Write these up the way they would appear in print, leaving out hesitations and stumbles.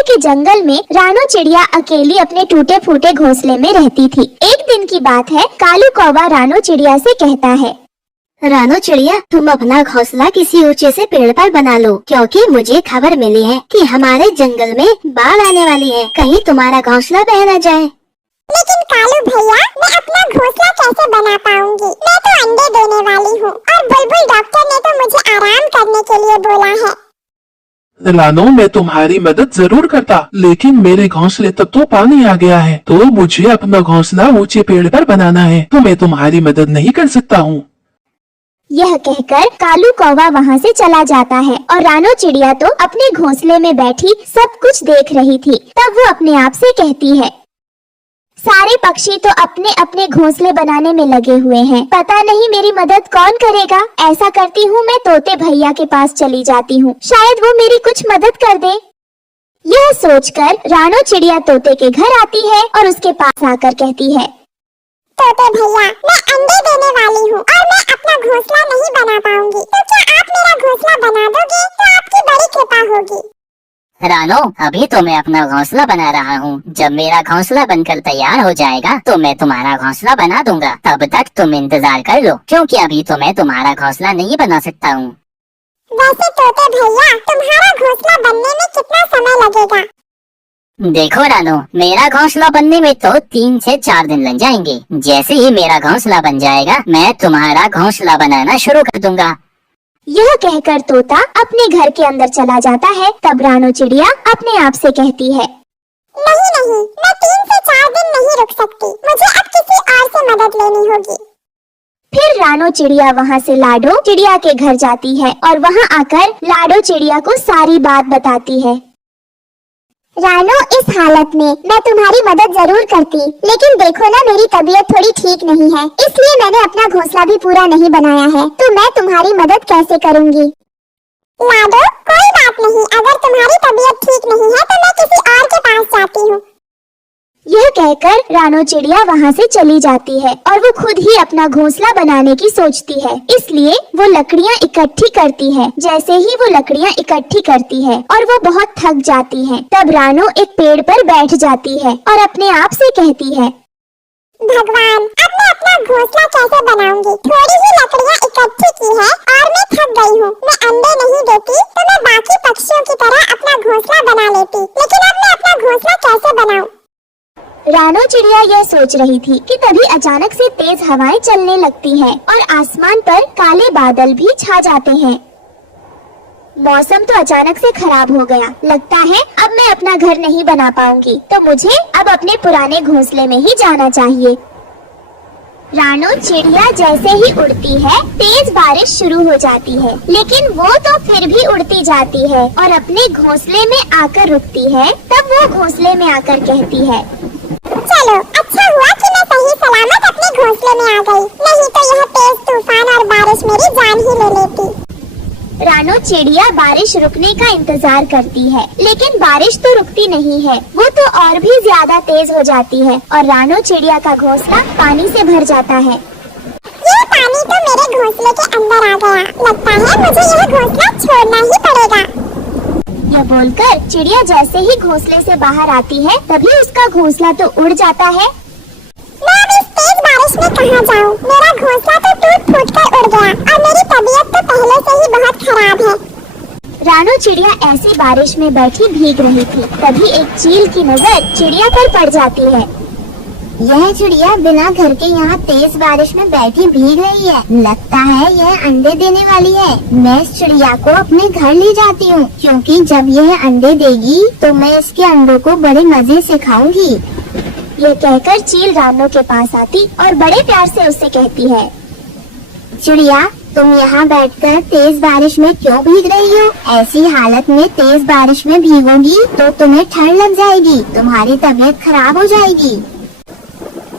People के जंगल में रानो चिड़िया अकेली अपने टूटे फूटे घोंसले में रहती थी। एक दिन की बात है, कालू कौवा रानो चिड़िया से कहता है, रानो चिड़िया, तुम अपना घोंसला किसी ऊंचे से पेड़ पर बना लो, क्योंकि मुझे खबर मिली है कि हमारे जंगल में बाढ़ आने वाली है। कहीं तुम्हारा घोंसला बह न जाए। लेकिन कालू भैया, मैं अपना घोंसला कैसे बना पाऊंगी? मैं तो अंडे देने वाली हूँ और बुलबुल डॉक्टर ने तो मुझे आराम करने के लिए बोला है। रानो, मैं तुम्हारी मदद जरूर करता, लेकिन मेरे घोंसले तक तो पानी आ गया है, तो मुझे अपना घोंसला ऊंचे पेड़ पर बनाना है, तो मैं तुम्हारी मदद नहीं कर सकता हूँ। यह कहकर कालू कौवा वहाँ से चला जाता है और रानो चिड़िया तो अपने घोंसले में बैठी सब कुछ देख रही थी। तब वो अपने आप से कहती है, सारे पक्षी तो अपने अपने घोंसले बनाने में लगे हुए हैं, पता नहीं मेरी मदद कौन करेगा। ऐसा करती हूँ, मैं तोते भैया के पास चली जाती हूँ, शायद वो मेरी कुछ मदद कर दे। यह सोचकर रानो चिड़िया तोते के घर आती है और उसके पास आकर कहती है, तोते भैया, मैं अंडे देने वाली हूँ और मैं अपना घोंसला नहीं बना पाऊंगी, तो क्या आप मेरा घोंसला बना दोगे? तो आपकी बड़ी कृपा होगी। रानो, अभी तो मैं अपना घोंसला बना रहा हूँ। जब मेरा घोंसला बनकर तैयार हो जाएगा तो मैं तुम्हारा घोंसला बना दूंगा। तब तक तुम इंतजार कर लो, क्योंकि अभी तो मैं तुम्हारा घोंसला नहीं बना सकता हूँ। वैसे तोते भैया, तुम्हारा घोंसला बनने में कितना समय लगेगा? देखो रानो, मेरा घोंसला बनने में तो 3 से 4 दिन लग जाएंगे। जैसे ही मेरा घोंसला बन जाएगा, मैं तुम्हारा घोंसला बनाना शुरू कर दूंगा। यह कहकर तोता अपने घर के अंदर चला जाता है। तब रानो चिड़िया अपने आप से कहती है, नहीं, मैं 3 से 4 दिन नहीं रुक सकती, मुझे अब किसी और से मदद लेनी होगी। फिर रानो चिड़िया वहाँ से लाडो चिड़िया के घर जाती है और वहाँ आकर लाडो चिड़िया को सारी बात बताती है। रानो, इस हालत में मैं तुम्हारी मदद जरूर करती, लेकिन देखो ना, मेरी तबीयत थोड़ी ठीक नहीं है, इसलिए मैंने अपना घोंसला भी पूरा नहीं बनाया है, तो मैं तुम्हारी मदद कैसे करूंगी? लाडो, कोई बात नहीं, अगर तुम्हारी तबीयत ठीक नहीं है तो मैं किसी और के पास जाती हूँ। यह कहकर रानो चिड़िया वहाँ से चली जाती है और वो खुद ही अपना घोंसला बनाने की सोचती है। इसलिए वो लकड़ियाँ इकट्ठी करती है। जैसे ही वो लकड़ियाँ इकट्ठी करती है और वो बहुत थक जाती है, तब रानो एक पेड़ पर बैठ जाती है और अपने आप से कहती है, भगवान, अब मैं अपना घोंसला कैसे बनाऊंगी? थोड़ी ही लकड़ियाँ इकट्ठी की है और मैं थक गई हूँ। मैं अंडे नहीं देती तो मैं बाकी पक्षियों की तरह अपना घोंसला बना लेती, लेकिन अब मैं अपना घोंसला कैसे बनाऊं? रानो चिड़िया यह सोच रही थी कि तभी अचानक से तेज हवाएं चलने लगती हैं और आसमान पर काले बादल भी छा जाते हैं। मौसम तो अचानक से खराब हो गया। लगता है अब मैं अपना घर नहीं बना पाऊंगी, तो मुझे अब अपने पुराने घोंसले में ही जाना चाहिए। रानो चिड़िया जैसे ही उड़ती है, तेज बारिश शुरू हो जाती है, लेकिन वो तो फिर भी उड़ती जाती है और अपने घोंसले में आकर रुकती है। तब वो घोंसले में आकर कहती है, चलो, अच्छा हुआ कि मैं सही सलामत अपने घोंसले में आ गई, नहीं तो यह तेज तूफान और बारिश मेरी जान ही ले लेती। रानो चिड़िया बारिश रुकने का इंतजार करती है, लेकिन बारिश तो रुकती नहीं है, वो तो और भी ज्यादा तेज हो जाती है और रानो चिड़िया का घोंसला पानी से भर जाता है। ये पानी तो मेरे घोंसले के अंदर आ गया, लगता है मुझे यह घोंसला छोड़ना ही पड़ेगा। यह बोलकर चिड़िया जैसे ही घोंसले से बाहर आती है, तभी उसका घोंसला तो उड़ जाता है। मैं अब इस तेज बारिश में कहाँ जाऊँ? मेरा घोंसला तो टूट फूट कर उड़ गया और मेरी तबीयत तो पहले से ही बहुत खराब है। रानो चिड़िया ऐसी बारिश में बैठी भीग रही थी, तभी एक चील की नजर चिड़िया पर पड़ जाती है। यह चिड़िया बिना घर के यहाँ तेज बारिश में बैठी भीग रही है। लगता है यह अंडे देने वाली है। मैं इस चिड़िया को अपने घर ले जाती हूँ, क्योंकि जब यह अंडे देगी तो मैं इसके अंडों को बड़े मजे से खाऊंगी। ये कहकर चील रानो के पास आती और बड़े प्यार से उससे कहती है, चिड़िया, तुम यहाँ बैठकर तेज बारिश में क्यों भीग रही हो? ऐसी हालत में तेज बारिश में भीगोगी तो तुम्हें ठंड लग जाएगी, तुम्हारी तबीयत खराब हो जाएगी।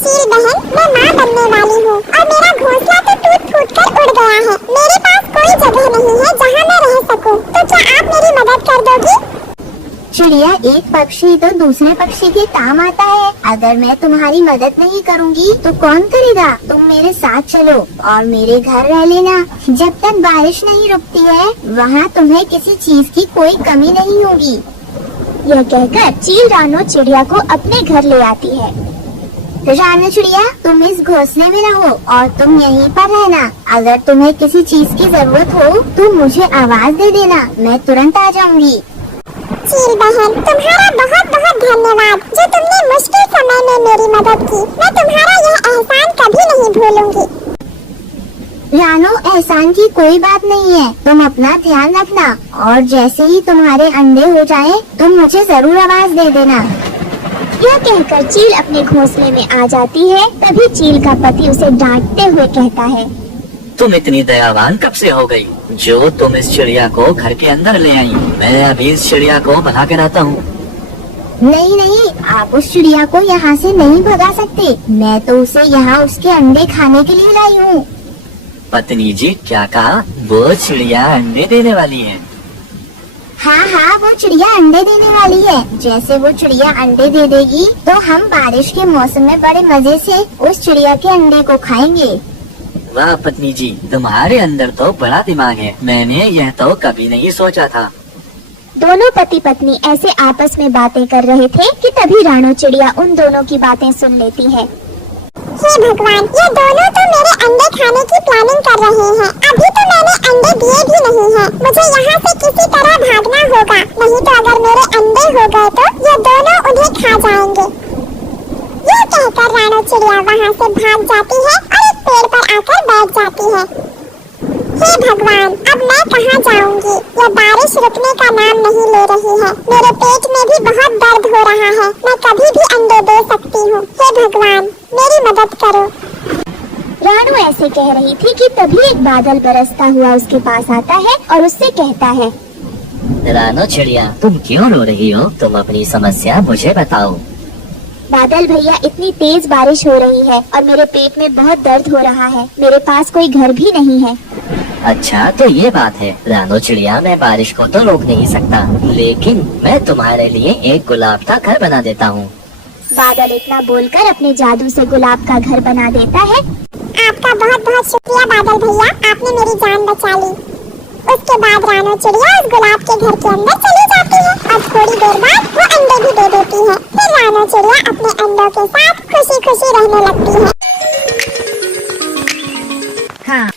चील बहन, मैं माँ बनने वाली हूँ और मेरा घोंसला तो टूट फूट कर उड़ गया है। मेरे पास कोई जगह नहीं है जहाँ मैं रह सकूँ, तो क्या आप मेरी मदद कर दोगी? चिड़िया, एक पक्षी तो दूसरे पक्षी के काम आता है। अगर मैं तुम्हारी मदद नहीं करूँगी तो कौन करेगा? तुम मेरे साथ चलो और मेरे घर रह लेना। जब तक बारिश नहीं रुकती है, वहाँ तुम्हें किसी चीज की कोई कमी नहीं होगी। यह कहकर चील रानो चिड़िया को अपने घर ले आती है। रानो चिड़िया, तुम इस घोंसले में रहो और तुम यहीं पर रहना। अगर तुम्हें किसी चीज की जरूरत हो तो मुझे आवाज दे देना, मैं तुरंत आ जाऊंगी। चील बहन, तुम्हारा बहुत बहुत धन्यवाद जो तुमने मुश्किल समय में मेरी मदद की। मैं तुम्हारा यह एहसान कभी नहीं भूलूंगी। रानो, एहसान की कोई बात नहीं है। तुम अपना ध्यान रखना और जैसे ही तुम्हारे अंडे हो जाए तुम मुझे जरूर आवाज दे देना। यह कहकर चील अपने घोंसले में आ जाती है। तभी चील का पति उसे डांटते हुए कहता है, तुम इतनी दयावान कब से हो गई जो तुम इस चिड़िया को घर के अंदर ले आई? मैं अभी इस चिड़िया को भगा कर आता हूँ। नहीं नहीं, आप उस चिड़िया को यहाँ से नहीं भगा सकते। मैं तो उसे यहाँ उसके अंडे खाने के लिए लाई हूँ। पत्नी जी, क्या कहा? वो चिड़िया अंडे देने वाली है? हाँ हाँ, वो चिड़िया अंडे देने वाली है। जैसे वो चिड़िया अंडे दे देगी तो हम बारिश के मौसम में बड़े मजे से उस चिड़िया के अंडे को खाएंगे। वाह पत्नी जी, तुम्हारे अंदर तो बड़ा दिमाग है। मैंने यह तो कभी नहीं सोचा था। दोनों पति पत्नी ऐसे आपस में बातें कर रहे थे कि तभी रानो चिड़िया उन दोनों की बातें सुन लेती है। हे भगवान, ये दोनों तो मेरे अंडे खाने की प्लानिंग कर रहे हैं। अभी तो मैंने अंडे दिए भी नहीं हैं। मुझे यहाँ से किसी तरह भागना होगा, नहीं तो अगर मेरे अंडे हो गए तो ये दोनों उन्हें खा जाएंगे। ये कहकर रानो चिड़िया वहाँ से भाग जाती है और एक पेड़ पर आकर बैठ जाती है। हे भगवान, अब मैं कहाँ जाऊँगी? यह बारिश रुकने का नाम नहीं ले रही है। मेरे पेट में भी बहुत दर्द हो रहा है। मैं कभी भी अंडे दे सकती हूँ। हे भगवान, मेरी मदद करो। रानो ऐसे कह रही थी कि तभी एक बादल बरसता हुआ उसके पास आता है और उससे कहता है, रानो चिड़िया, तुम क्यों रो रही हो? तुम अपनी समस्या मुझे बताओ। बादल भैया, इतनी तेज बारिश हो रही है और मेरे पेट में बहुत दर्द हो रहा है। मेरे पास कोई घर भी नहीं है। अच्छा, तो ये बात है। रानो चिड़िया, मैं बारिश को तो रोक नहीं सकता, लेकिन मैं तुम्हारे लिए एक गुलाब का घर बना देता हूँ। बादल इतना बोलकर अपने जादू से गुलाब का घर बना देता है। आपका बहुत बहुत शुक्रिया बादल भैया, आपने मेरी जान बचा ली। उसके बाद रानो चिड़िया उस गुलाब के घर के अंदर चली जाती है और थोड़ी देर बाद वो अंडे भी दे देती है। फिर रानो चिड़िया अपने अंडों के साथ खुशी खुशी रहने लगती है। हाँ,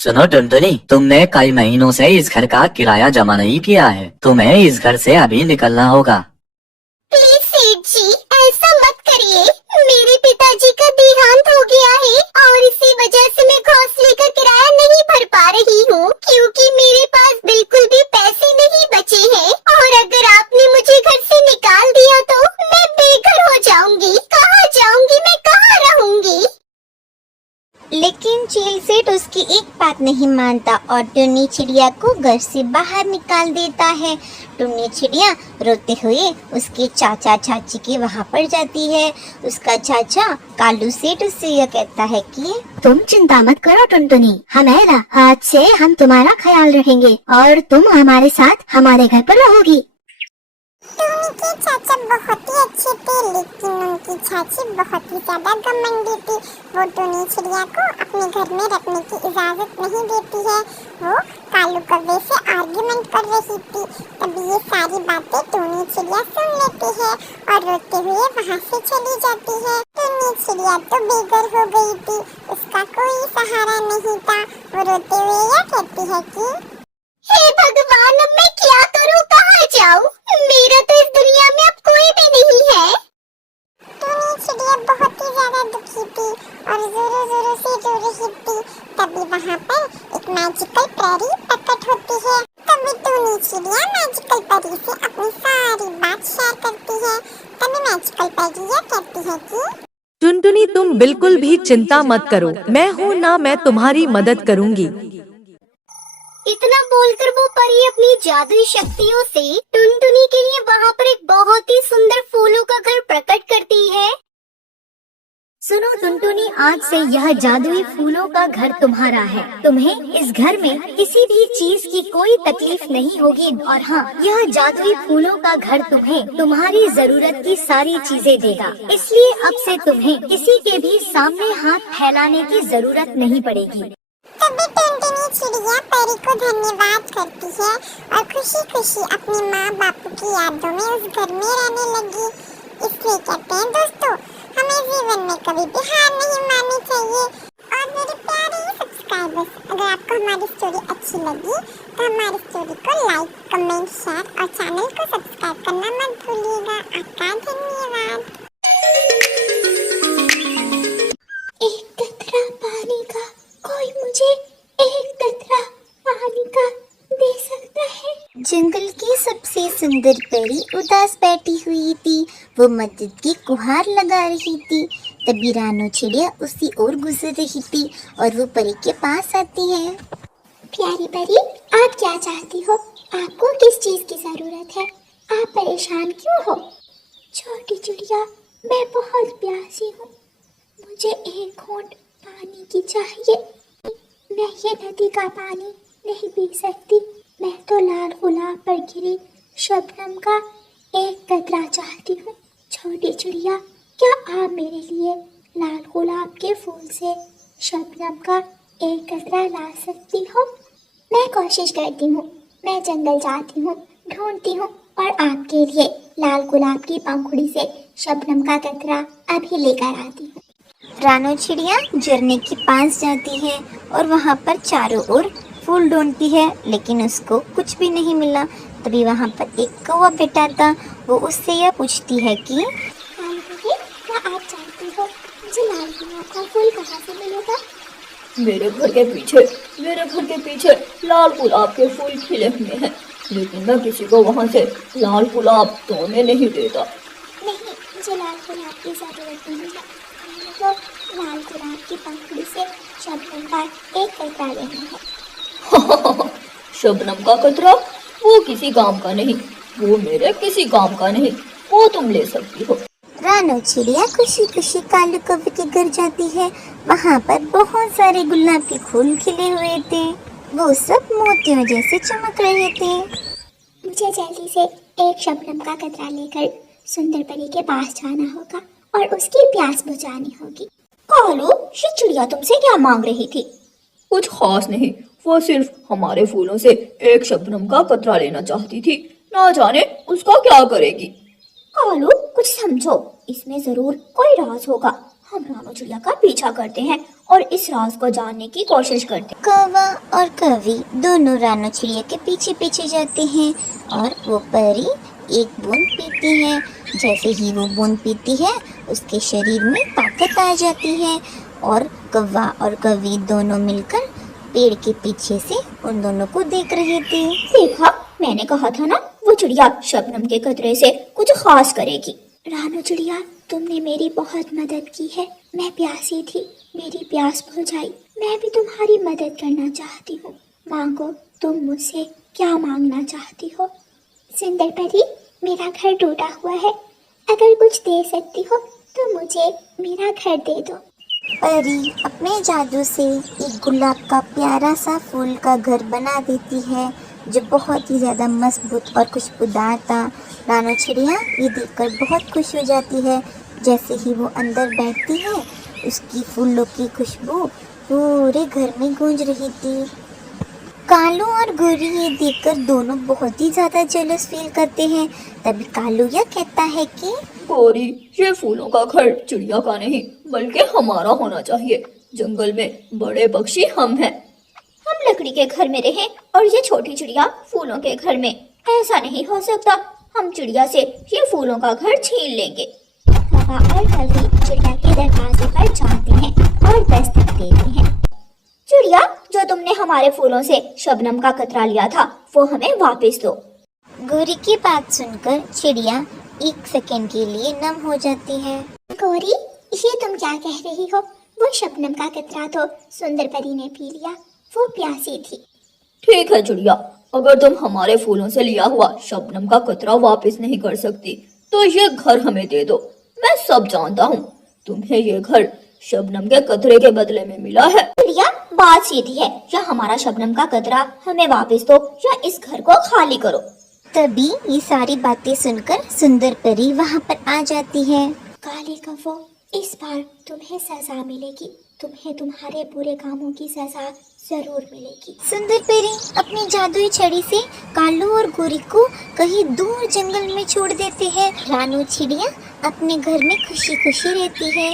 सुनो टुनटुनी, तुमने कई महीनों से इस घर का किराया जमा नहीं किया है। तुम्हें इस घर से अभी निकलना होगा। प्लीज सेठ जी, ऐसा मत करिए। मेरे पिताजी का देहांत हो गया है और इसी वजह से मैं घोंसले का किराया नहीं भर पा रही हूँ, क्योंकि मेरे पास बिल्कुल भी पैसे नहीं बचे हैं। और अगर आपने मुझे घर से निकाल दिया तो मैं बेघर हो जाऊंगी। कहाँ जाऊंगी मैं, कहाँ रहूंगी? लेकिन चील सेठ उसकी एक बात नहीं मानता और टुन्नी चिड़िया को घर से बाहर निकाल देता है। टुन्नी चिड़िया रोते हुए उसके चाचा चाची के वहाँ पर जाती है। उसका चाचा कालू सेठ उससे यह कहता है कि तुम चिंता मत करो टुनटुनी, हम है ना, आज से हम तुम्हारा ख्याल रखेंगे और तुम हमारे साथ हमारे घर पर रहोगी। टुन्नी के चाचा बहुत ही अच्छे थे, लेकिन उनकी चाची बहुत ही ज्यादा घमंडी थी। वो टुन्नी चिड़िया को अपने घर में रखने की इजाजत नहीं देती है। वो कालू कौवे से आर्गुमेंट कर रही थी। तभी ये सारी बातें टुन्नी चिड़िया सुन लेती है और रोते हुए वहाँ से चली जाती है। टुन्नी चिड़िया तो बेघर हो गई थी, उसका कोई सहारा नहीं था। वो रोते हुए यह कहती है कि हे भगवान, अब मैं क्या करूँ, कहाँ जाऊँ? मेरा तो इस दुनिया में अब कोई भी नहीं है। टुन्नी चिड़िया बहुत ही ज्यादा दुखी थी और जोरों जोरों से रो रही थी। तभी वहाँ पर एक मैजिकल प्रेरी बात होती है। तभी टूनी चिड़िया मैजिकल परी से अपनी सारी बात शेयर करती है। तभी मैजिकल परी ये कहती है कि टुनटुनी, तुम बिल्कुल भी चिंता मत करो, मैं हूँ ना, मैं तुम्हारी मदद करूँगी। इतना बोलकर वो परी अपनी जादुई शक्तियों से टुनटुनी के लिए वहाँ पर एक बहुत ही सुंदर फूलों का घर प्रकट करती है। सुनो टुनटुनी, आज से यह जादुई फूलों का घर तुम्हारा है। तुम्हें इस घर में किसी भी चीज की कोई तकलीफ नहीं होगी। और हाँ, यह जादुई फूलों का घर तुम्हें तुम्हारी जरूरत की सारी चीजें देगा। इसलिए अब से तुम्हें किसी के भी सामने हाथ फैलाने की जरूरत नहीं पड़ेगी। तभी टुनटुनी चिड़िया परी को धन्यवाद करती है और खुशी खुशी अपनी माँ बापू की यादों में उस घर में रहने लगी। इसलिए कहते हैं दोस्तों, हमें जीवन में कभी भी हार नहीं माननी चाहिए। और मेरे प्यारे सब्सक्राइबर्स, अगर आपको हमारी स्टोरी अच्छी लगी तो हमारी स्टोरी को लाइक, कमेंट, शेयर और चैनल को सब्सक्राइब करना मत भूलिएगा। आपका धन्यवाद। एक कतरा पानी का, कोई मुझे एक कतरा पानी का दे सकता है? जंगल की सबसे सुंदर परी उदास बैठी हुई थी। वो मदद की गुहार लगा रही थी। तभी रानो चिड़िया उसी ओर गुजर रही थी और वो परी के पास आती है। प्यारी परी, आप क्या चाहती हो? आपको किस चीज की जरूरत है? आप परेशान क्यों हो? छोटी चिड़िया, मैं बहुत प्यासी हूँ, मुझे एक घूंट पानी की चाहिए। मैं ये नदी का पानी नहीं पी सकती। मैं तो लाल गुलाब पर गिरी शबनम का एक कतरा चाहती हूँ। छोटी चिड़िया, क्या आप मेरे लिए लाल गुलाब के फूल से शबनम का एक कतरा ला सकती हो? मैं कोशिश करती हूँ, मैं जंगल जाती हूँ, ढूंढती हूँ और आपके लिए लाल गुलाब की पंखुड़ी से शबनम का कतरा अभी लेकर आती हूँ। रानो चिड़िया झरने के पास जाती है और वहाँ पर चारों ओर फूल ढूंढती है, लेकिन उसको कुछ भी नहीं मिला। तभी वहाँ पर एक कौवा बैठा था। वो उससे यह पूछती है कि क्या आप जानती हो मुझे लाल गुलाब का फूल कहाँ से मिलेगा? मेरे घर के पीछे लाल गुलाब के फूल खिले हुए हैं, लेकिन मैं किसी को वहाँ से लाल गुलाब तोड़ने नहीं देता। नहीं, मुझे लाल गुलाब की जरूरत नहीं है। मैंने तो लाल गुलाब की पंखुड़ी से शबनम का एक कतरा लेना है। शबनम का कतरा? वो किसी काम का नहीं, वो मेरे किसी काम का नहीं, वो तुम ले सकती हो। रानो चिड़िया खुशी खुशी कालू कौवे के घर जाती है। वहाँ पर बहुत सारे गुलाब के फूल खिले हुए थे। वो सब मोतियों जैसे चमक रहे थे। मुझे जल्दी से एक शबनम का कतरा लेकर सुंदर परी के पास जाना होगा और उसकी प्यास बुझानी होगी। कालू, ये चिड़िया तुमसे क्या मांग रही थी? कुछ खास नहीं, वो सिर्फ हमारे फूलों से एक शबनम का कतरा लेना चाहती थी। ना जाने उसका क्या करेगी। कालू, कुछ समझो, इसमें जरूर कोई राज होगा। हम रानो चिड़िया का पीछा करते हैं और इस राज को जानने की कोशिश करते हैं। कौवा और कौवी दोनों रानो चिड़िया के पीछे पीछे जाते हैं और वो परी एक बूंद पीती है। जैसे ही वो बूंद पीती है, उसके शरीर में ताकत आ जाती है और कौवा और कौवी दोनों मिलकर पेड़ के पीछे से उन दोनों को देख रहे थे। देखा, मैंने कहा था ना, वो चिड़िया शबनम के कतरे से कुछ खास करेगी। रानो चिड़िया, तुमने मेरी बहुत मदद की है। मैं प्यासी थी, मेरी प्यास बुझाई। मैं भी तुम्हारी मदद करना चाहती हूँ। मांगो, तुम मुझसे क्या मांगना चाहती हो? सुंदर परी, मेरा घर टूटा हुआ है, अगर कुछ दे सकती हो तो मुझे मेरा घर दे दो। परी अपने जादू से एक गुलाब का प्यारा सा फूल का घर बना देती है, जो बहुत ही ज़्यादा मजबूत और खुशबूदार था। रानो चिड़िया ये देखकर बहुत खुश हो जाती है। जैसे ही वो अंदर बैठती है, उसकी फूलों की खुशबू पूरे घर में गूंज रही थी। कालू और गोरी ये देखकर दोनों बहुत ही ज़्यादा जेलस फील करते हैं। तभी कालू यह कहता है कि गोरी, ये फूलों का घर चिड़िया का नहीं बल्कि हमारा होना चाहिए। जंगल में बड़े पक्षी हम हैं। हम लकड़ी के घर में रहें और ये छोटी चिड़िया फूलों के घर में, ऐसा नहीं हो सकता। हम चिड़िया से ये फूलों का घर छीन लेंगे। कौवा और कौवी चिड़िया के दरवाजे पर जाते हैं और दस्तक देते हैं। चिड़िया, जो तुमने हमारे फूलों से शबनम का कतरा लिया था वो हमें वापस दो। गौरी की बात सुनकर चिड़िया 1 सेकंड के लिए नम हो जाती है। गौरी, ये तुम क्या कह रही हो? वो शबनम का कतरा तो सुंदर परी ने पी लिया, वो प्यासी थी। ठीक है चिड़िया, अगर तुम हमारे फूलों से लिया हुआ शबनम का कतरा वापस नहीं कर सकती तो ये घर हमें दे दो। मैं सब जानता हूँ, तुम्हें ये घर शबनम के कतरे के बदले में मिला है। चिड़िया, बात सीधी है, या हमारा शबनम का कतरा हमें वापस दो या इस घर को खाली करो। तभी ये सारी बातें सुनकर सुंदर परी वहाँ पर आ जाती है। काले कौवो, इस बार तुम्हें सजा मिलेगी, तुम्हें तुम्हारे बुरे कामों की सजा जरूर मिलेगी। सुंदर परी अपनी जादुई छड़ी से कालू और गोरी को कहीं दूर जंगल में छोड़ देते हैं। रानू चिड़िया अपने घर में खुशी खुशी रहती है।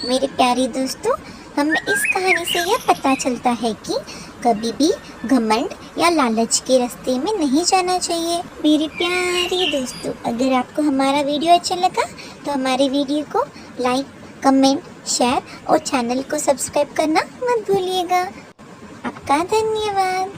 मेरे प्यारे दोस्तों, हमें इस कहानी से यह पता चलता है कि कभी भी घमंड या लालच के रास्ते में नहीं जाना चाहिए। मेरे प्यारे दोस्तों, अगर आपको हमारा वीडियो अच्छा लगा तो हमारे वीडियो को लाइक, कमेंट, शेयर और चैनल को सब्सक्राइब करना मत भूलिएगा। आपका धन्यवाद।